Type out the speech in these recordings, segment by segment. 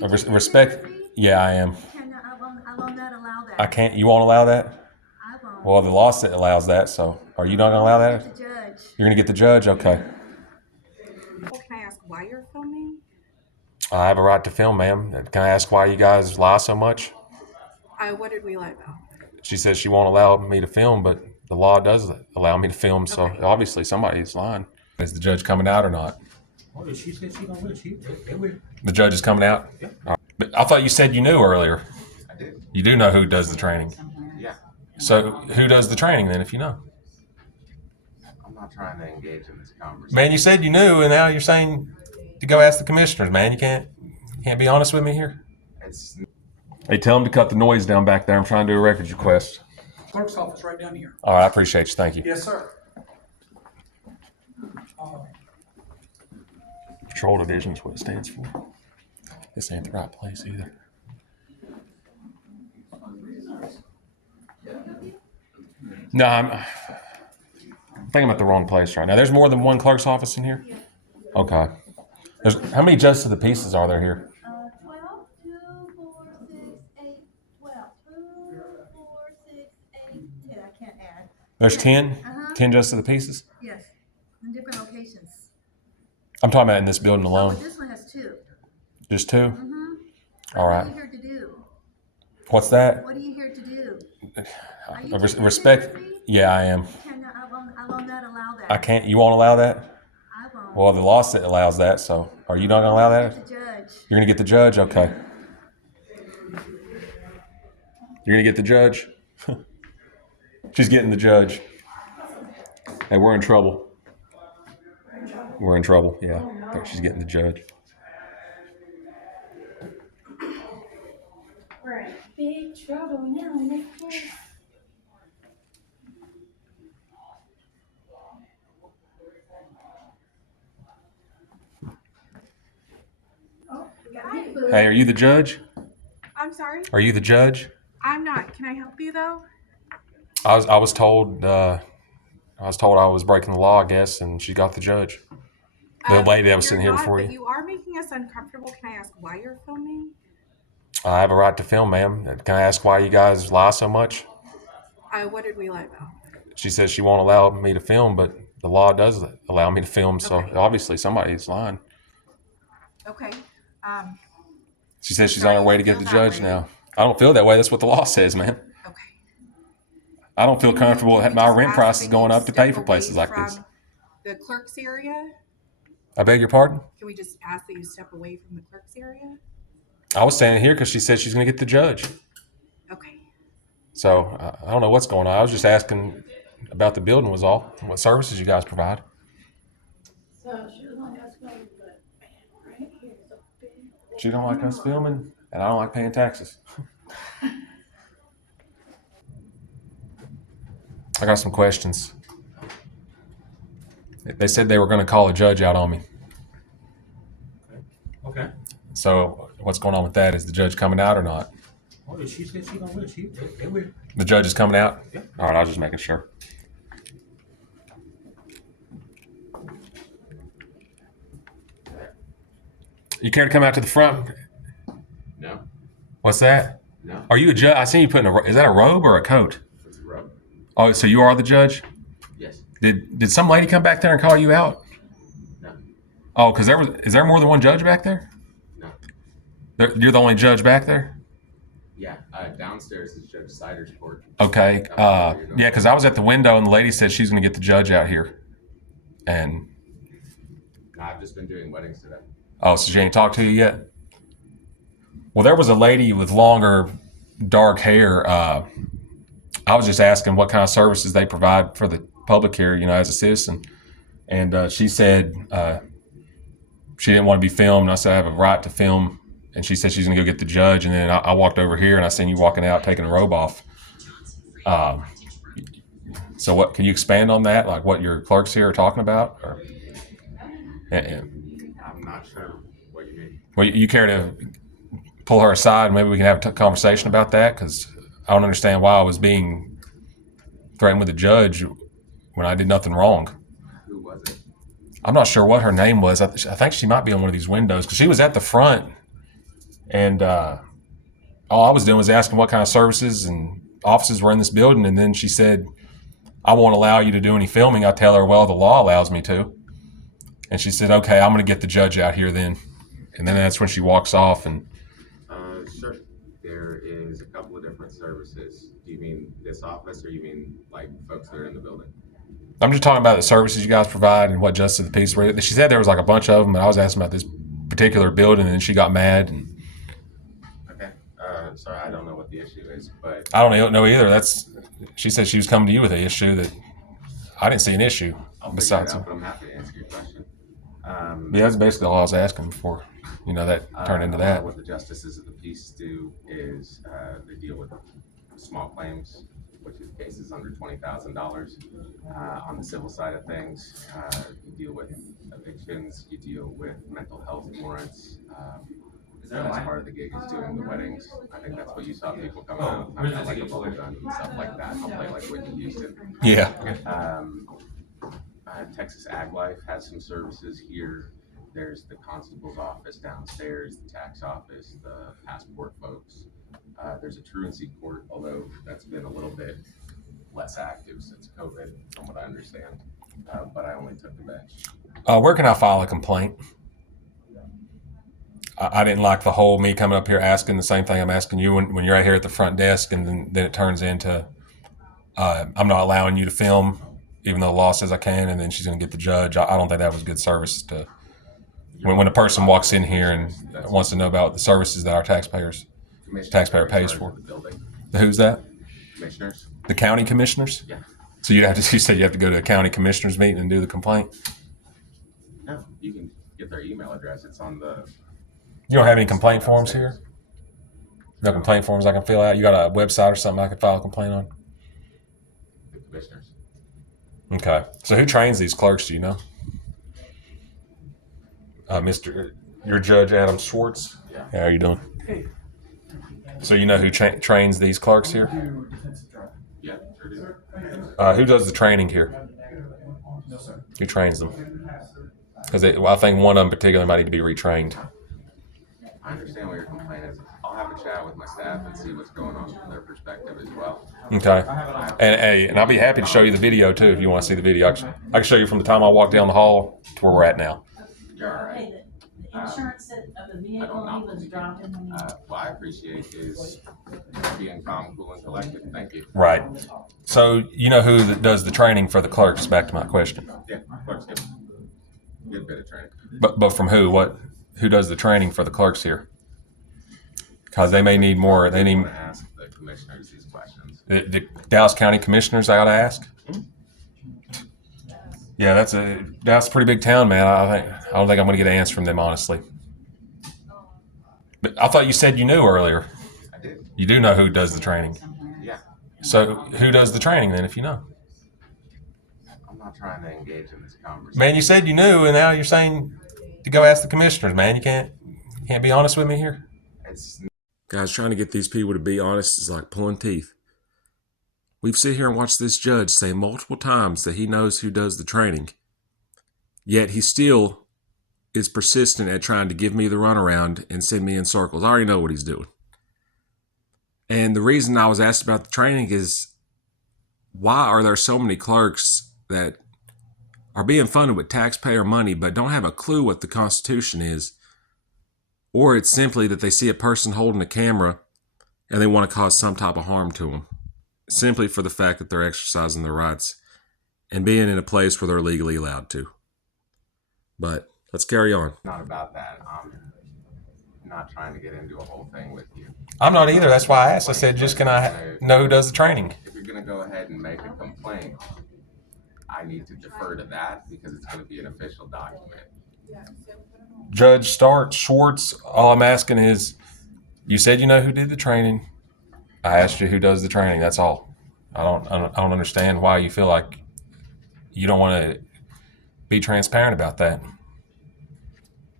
Respect. Yeah, I am. I will not allow that. I can't. You won't allow that? I won't. Well, the law allows that. So, are you not going to allow that? The judge. You're going to get the judge. Okay. Well, can I ask why you're filming? I have a right to film, ma'am. Can I ask why you guys lie so much? What did we lie about? She says she won't allow me to film, but the law does allow me to film. So Okay. obviously somebody's lying. Is the judge coming out or not? Oh, she said she gonna win. They will. The judge is coming out? Yeah. But I thought you said you knew earlier. I did. You do know who does the training. Yeah. So who does the training then if you know? I'm not trying to engage in this conversation. Man, you said you knew and now you're saying to go ask the commissioners, man. You can't be honest with me here? It's Hey, tell them to cut the noise down back there. I'm trying to do a records request. Clerk's office right down here. All right, I appreciate you. Thank you. Yes, sir. Patrol Division is what it stands for. This ain't the right place either. No, I think I'm at the wrong place right now. There's more than one clerk's office in here? Okay. How many justice of the pieces are there here? 12, 2, 4, 6, 8, 12. 2, 4, 6, 8, 10. I can't add. There's 10? Uh-huh. 10 justice of the pieces? Yes, in different locations. I'm talking about in this building But alone. this one has 2. Just 2? Mm-hmm. All What right. are you here to do? What's that? What are you here to do? Are you Respect. with me? Yeah, I am. I will not allow that. I can't. You won't allow that? I won't. Well, the law allows that. So, are you not going to allow that? The judge. You're going to get the judge? Okay. You're going to get the judge? She's getting the judge. Hey, we're in trouble. We're in trouble. Yeah. She's getting the judge. We're in big trouble now, Nick. Oh, we got big food. Hey, are you the judge? I'm sorry? Are you the judge? I'm not. Can I help you though? I was told I was breaking the law, I guess, and she got the judge. The lady that was sitting here You're not, before but you. You are making us uncomfortable. Can I ask why you're filming? I have a right to film, ma'am. Can I ask why you guys lie so much? What did we lie about? She says she won't allow me to film, but the law does allow me to film. So Okay. obviously somebody's lying. Okay. She says she's Sorry on her way you to get feel the that judge way. now. I don't feel that way. That's what the law says, man. Okay. I don't feel comfortable Can we my just rent ask price that is going you up to pay step for places away like this. from the Clerks area? I beg your pardon? Can we just ask that you step away from the Clerks area? I was standing here because she said she's going to get the judge. Okay. So I don't know what's going on. I was just asking about the building was all. What services you guys provide. So she was like, "Let's go," but man, right here is a big. She don't like us filming, and I don't like paying taxes. I got some questions. They said they were going to call a judge out on me. Okay. So what's going on with that? Is the judge coming out or not? Oh, she said she gonna win. They will. The judge is coming out? Yeah. All right, I was just making sure. You care to come out to the front? No. What's that? No. Are you a judge? I seen you putting is that a robe or a coat? It's a rub. Oh, so you are the judge? Yes. Did some lady come back there and call you out? No. Oh, because is there more than one judge back there? No. You're the only judge back there? Yeah. Downstairs is Judge Sider's court. Okay. Yeah, because I was at the window and the lady said she's going to get the judge out here. And No, I've just been doing weddings today. oh, so she ain't talked to you yet? Well, there was a lady with longer, dark hair. I was just asking what kind of services they provide for the public here, as a citizen. And she said she didn't want to be filmed. And I said, I have a right to film. And she said she's going to go get the judge. And then I walked over here and I seen you walking out, taking a robe off. So what, can you expand on that? Like what your clerks here are talking about? Or, I'm not sure what you mean. well, you care to pull her aside? Maybe we can have a conversation about that, because I don't understand why I was being threatened with a judge when I did nothing wrong. Who was it? I'm not sure what her name was. I think she might be on one of these windows because she was at the front And all I was doing was asking what kind of services and offices were in this building. And then she said, I won't allow you to do any filming. I tell her, well, the law allows me to. And she said, okay, I'm going to get the judge out here then. And then that's when she walks off. And Sure. There is a couple of different services. Do you mean this office, or you mean like folks that are in the building? I'm just talking about the services you guys provide and what justice of the peace were. She said there was like a bunch of them, and I was asking about this particular building, and she got mad. And Okay. Sorry, I don't know what the issue is, but I don't know either. She said she was coming to you with an issue that I didn't see an issue. I'll figure Besides, it out, but I'm happy to answer your question. yeah, that's basically all I was asking for. That turned into that. What the justices of the peace do is they deal with small claims, which is cases under $20,000. On the civil side of things, you deal with evictions, you deal with mental health warrants. That's part of the gig is doing the weddings. I think that's what you saw people come out, like a bubble gun and stuff like that. I'll play like Whitney Houston. Yeah. Texas Ag Life has some services here. There's the constable's office downstairs, the tax office, the passport folks. There's a truancy court, although that's been a little bit less active since COVID, from what I understand. But I only took the bench. Where can I file a complaint? I didn't like the whole me coming up here asking the same thing I'm asking you when you're right here at the front desk, and then it turns into I'm not allowing you to film, even though the law says I can, and then she's going to get the judge. I don't think that was good service to when a person walks in here and wants to know about the services that our taxpayer pays for. Who's that? Commissioners. The county commissioners? Yeah. So you said you have to go to a county commissioners meeting and do the complaint? No, you can get their email address. It's on the. You don't have any complaint forms here? No complaint forms I can fill out? You got a website or something I could file a complaint on? The commissioners. Okay. So who trains these clerks, do you know? Your Judge Adam Swartz? Yeah. How are you doing? So you know who trains these clerks here? Yeah, sure do. Who does the training here? Who trains them? Because I think one of them particularly might need to be retrained. I understand what your complaint is. I'll have a chat with my staff and see what's going on from their perspective as well. Okay. And I'll be happy to show you the video too if you want to see the video. I can show you from the time I walked down the hall to where we're at now. You're all right. Okay, the insurance of the vehicle he was dropping when he. What I appreciate is being calm, cool, and collected. Thank you. Right. So you know who does the training for the clerks? Back to my question. Yeah, clerks get a bit of training. But from who? Who does the training for the clerks here? Because they may need more. They I need want to ask the commissioners these questions. the Dallas County commissioners. I ought to ask. Yeah, that's a pretty big town, man. I don't think I'm going to get an answer from them, honestly. But I thought you said you knew earlier. I did. You do know who does the training. Yeah. So who does the training then, if you know? I'm not trying to engage in this conversation. Man, you said you knew, and now you're saying to go ask the commissioners. Man, you can't be honest with me here. Guys, trying to get these people to be honest is like pulling teeth. We've sit here and watched this judge say multiple times that he knows who does the training, yet he still is persistent at trying to give me the runaround and send me in circles. I already know what he's doing. And the reason I was asked about the training is, why are there so many clerks that are being funded with taxpayer money but don't have a clue what the Constitution is? Or it's simply that they see a person holding a camera and they want to cause some type of harm to them, simply for the fact that they're exercising their rights and being in a place where they're legally allowed to. But let's carry on. It's not about that. I'm not trying to get into a whole thing with you. I'm not either. That's why I asked. I said, just can I know who does the training? If you're going to go ahead and make a complaint, I need to defer to that because it's going to be an official document. Judge Swartz, all I'm asking is, you said you know who did the training. I asked you who does the training. That's all. I don't understand why you feel like you don't want to be transparent about that.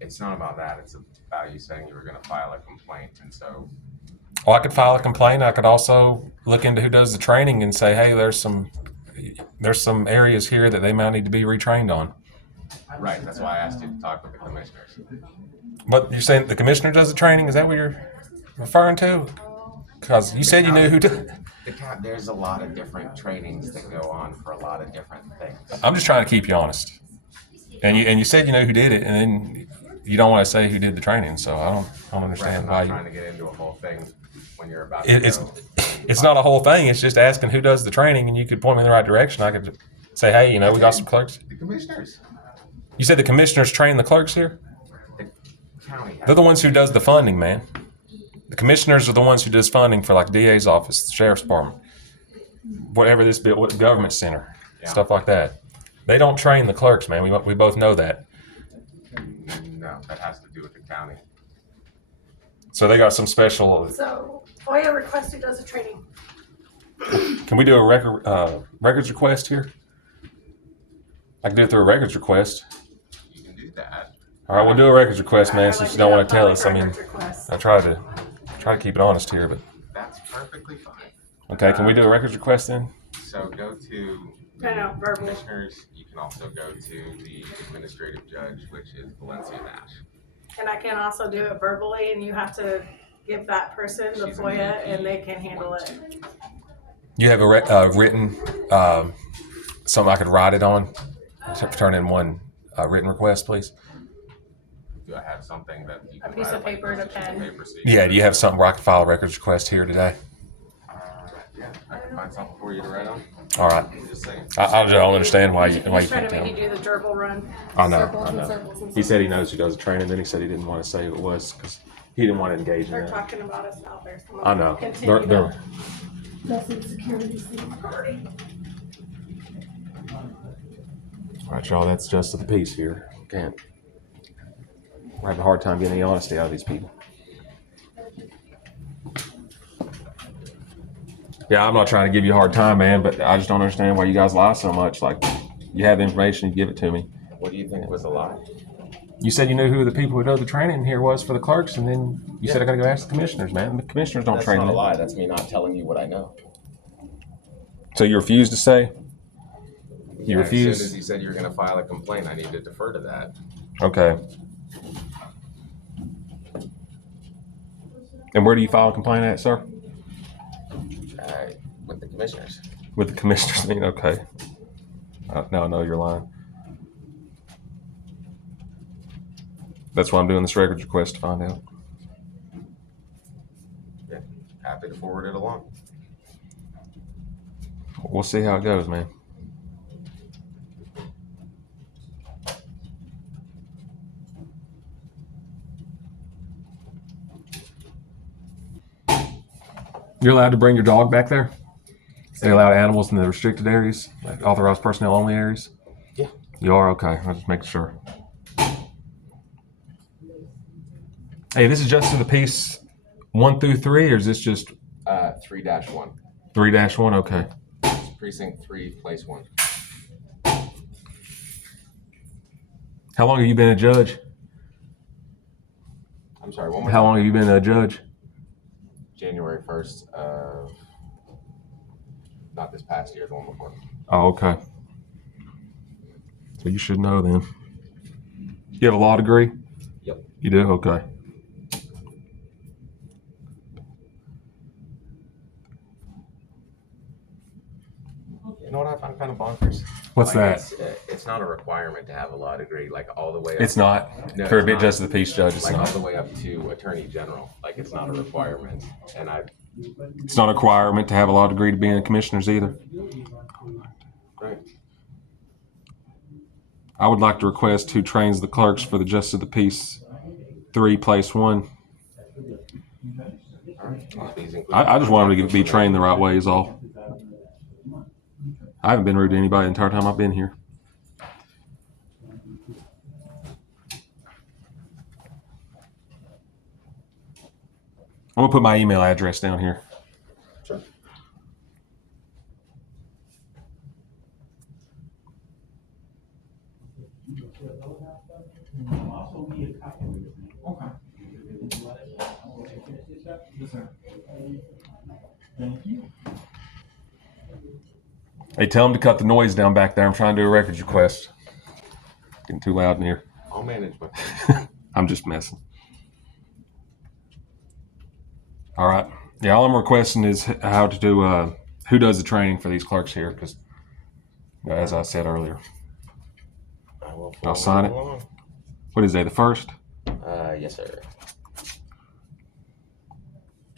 It's not about that. It's about you saying you were going to file a complaint. And so. Well, I could file a complaint. I could also look into who does the training and say, hey, there's some areas here that they might need to be retrained on. Right. That's why I asked you to talk with the commissioners. But you're saying the commissioner does the training? Is that what you're referring to? Because you said you knew who did. There's a lot of different trainings that go on for a lot of different things. I'm just trying to keep you honest. And you said you know who did it, and then you don't want to say who did the training. So I don't understand I'm why not you. trying to get into a whole thing when you're about It, to it's go. it's not a whole thing. It's just asking who does the training, and you could point me in the right direction. I could say, hey, you know, we got some clerks. The commissioners. You said the commissioners train the clerks here? The county. They're the ones who does the funding, man. The commissioners are the ones who does funding for like DA's office, the sheriff's department, whatever this bit, what government center, stuff like that. They don't train the clerks, man. We both know that. No, that has to do with the county. So they got some special. So FOIA request who does the training. Can we do a records request here? I can do it through a records request. You can do that. All right, we'll do a records request, man. I'd Since like you don't do want a to tell public us, I mean, records request. I try to keep it honest here, but That's perfectly fine. okay. Can we do a records request then? So go to No, no, verbal. commissioners. You can also go to the administrative judge, which is Valencia Nash. And I can also do it verbally, and you have to give that person the She's FOIA, in and they can handle it. You have a written something I could write it on. Turn in one written request, please. Do I have something that you A can piece write, of paper and a just piece of pen. paper so you Yeah. can- Do you have something where I can file a records request here today? Yeah, I can find something for you to write on. All right. I'm just saying. I don't understand why you He's trying can't to tell. make you do the gerbil run. I know. Circles I and know. circles and He said he knows who does the training. Then he said he didn't want to say who it was because he didn't want to engage in They're that. talking about us out there. So I know. Continue. They're- That's in security. All right, y'all. That's just of the piece here. Can't. We're having a hard time getting any honesty out of these people. Yeah, I'm not trying to give you a hard time, man, but I just don't understand why you guys lie so much. Like, you have the information, you give it to me. What do you think was a lie? You said you knew who the people who did the training here was for the clerks, and then you said I got to go ask the commissioners, man. The commissioners don't That's train not a them. lie. That's me not telling you what I know. So you refuse to say? You As soon refuse? as you said you were going to file a complaint, I need to defer to that. Okay. And where do you file a complaint at, sir? With the commissioners. With the commissioners. I mean, okay. Now I know you're lying. That's why I'm doing this records request to find out. Yeah, happy to forward it along. We'll see how it goes, man. You're allowed to bring your dog back there? They allow animals in the restricted areas, like authorized personnel only areas? Yeah. You are? Okay. I'll just make sure. Hey, this is just to the piece 1 through 3, or is this just 3-1. 3-1? Okay. Precinct 3, place 1. How long have you been a judge? I'm sorry, one more How time. long have you been a judge? January 1st of, not this past year, the one before. Oh, okay. So you should know then. You have a law degree? Yep. You do? Okay. You know what I find kind of bonkers? What's that? It's not a requirement to have a law degree, like all the way up. It's not. No, For a it's bit not. just of the peace judge, it's Like all not. the way up to attorney general. Like it's not a requirement. And It's not a requirement to have a law degree to be in commissioners either. right. I would like to request who trains the clerks for the Justice of the Peace 3, place 1. All right. Please include- I just want them to be trained the right way is all. I haven't been rude to anybody the entire time I've been here. I'm gonna put my email address down here. Sure. Hey, tell them to cut the noise down back there. I'm trying to do a records request. Getting too loud in here. I'll manage my. I'm just messing. All right. Yeah, all I'm requesting is how to do, who does the training for these clerks here, because as I said earlier. I will I'll forward sign it. along. What is they, the first? Yes, sir.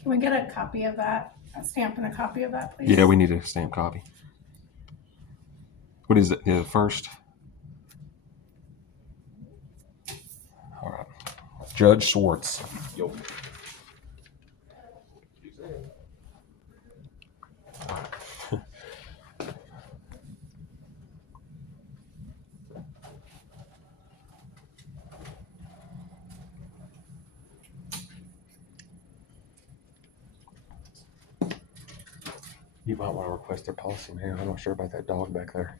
Can we get a copy of that, a stamp and a copy of that, please? Yeah, we need a stamp copy. What is it? Yeah, the first. All right. Judge Swartz. Yo. You might want to request their policy, man. I'm not sure about that dog back there.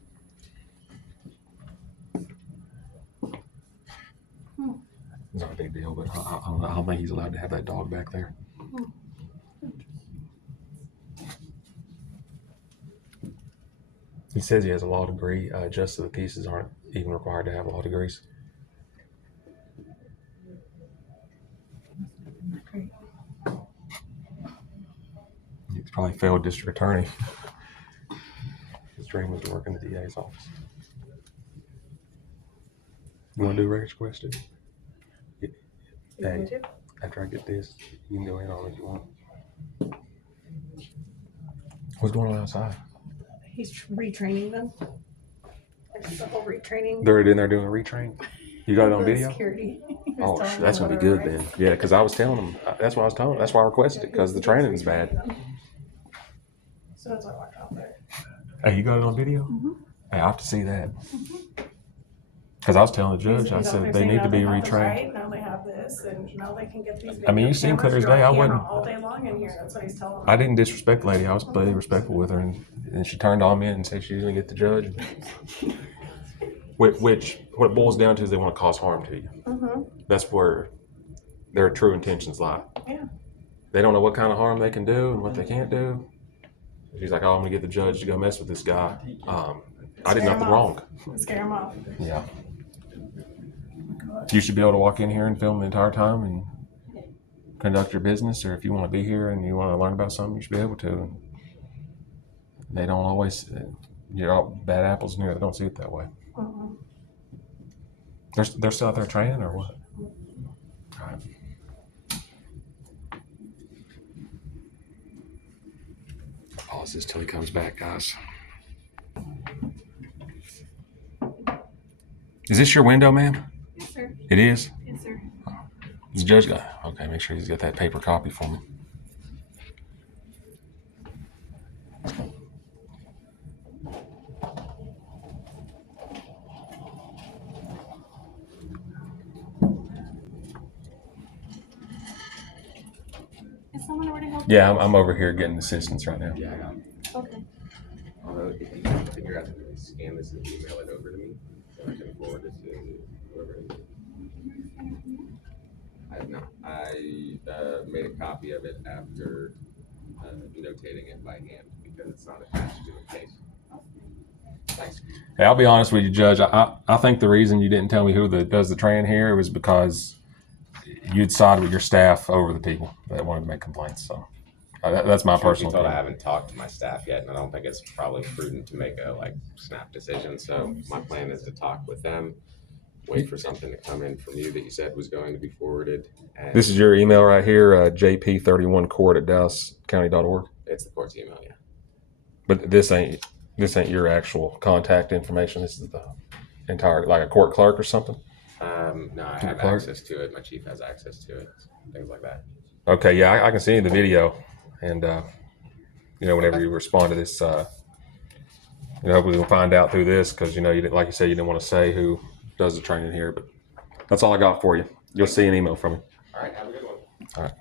It's not a big deal, but I don't think he's allowed to have that dog back there. He says he has a law degree. Justice of the pieces aren't even required to have law degrees. He's probably failed district attorney. His dream was to work in the DA's office. You want to do a records question? Hey, after I get this, you can go in on it if you want. What's going on outside? He's retraining them. Like the whole retraining. They're in there doing a retrain. You got it on The video? Security. He was Oh, telling that's them gonna be good whatever, then. right? Yeah, because I was telling them. That's what I was telling them. That's why I requested it, because the training is bad. So as I walk out there. Hey, you got it on video? Mm-hmm. Hey, I have to see that. Because I was telling the judge, I He's out said there they saying, need now to be they have this retrained. right, now they have this, and now they can get these. I mean, you video seem clear cameras. as You're day. on I camera wouldn't- all day long in here, that's what he's telling I them. didn't disrespect the lady. I was completely respectful with her, and she turned on me and said she was gonna get the judge. Which what it boils down to is they want to cause harm to you. Mm-hmm, That's where their true intentions lie. yeah. They don't know what kind of harm they can do and what they can't do. She's like, "Oh, I'm gonna get the judge to go mess with this guy." I did Scare nothing him wrong. off. Scare him off. Yeah. You should be able to walk in here and film the entire time and conduct your business, or if you want to be here and you want to learn about something, you should be able to. They don't always, you're all bad apples in here. They don't see it that way. Mhm. They're still out there training or what? All right. Pause this till he comes back, guys. Is this your window, ma'am? Yes, sir. It is? Yes, sir. Is the judge got? Okay, make sure he's got that paper copy for me. Is someone already helping? Yeah, I'm over here getting assistance right now. Yeah, I got it. Okay. Although if you can figure out to scan this and email it over to me, then I can forward it to whoever it is. I have not. I made a copy of it after notating it by hand because it's not attached to a case. Thanks. Hey, I'll be honest with you, Judge. I think the reason you didn't tell me who does the training here was because you'd sided with your staff over the people that wanted to make complaints. So that's my personal I opinion. haven't talked to my staff yet, and I don't think it's probably prudent to make a snap decision. So my plan is to talk with them, wait for something to come in from you that you said was going to be forwarded. And This is your email right here, jp31court@dallascounty.org. it's the court's email, yeah. But this ain't your actual contact information. This is the entire, like a court clerk or something. No, I To the have clerk? access to it. My chief has access to it. Things like that. Okay, yeah, I can see the video, and whenever you respond to this, hopefully we'll find out through this because you didn't, like you said, you didn't want to say who does the training here. But that's all I got for you. You'll see an email from me. All right, have a good one. All right.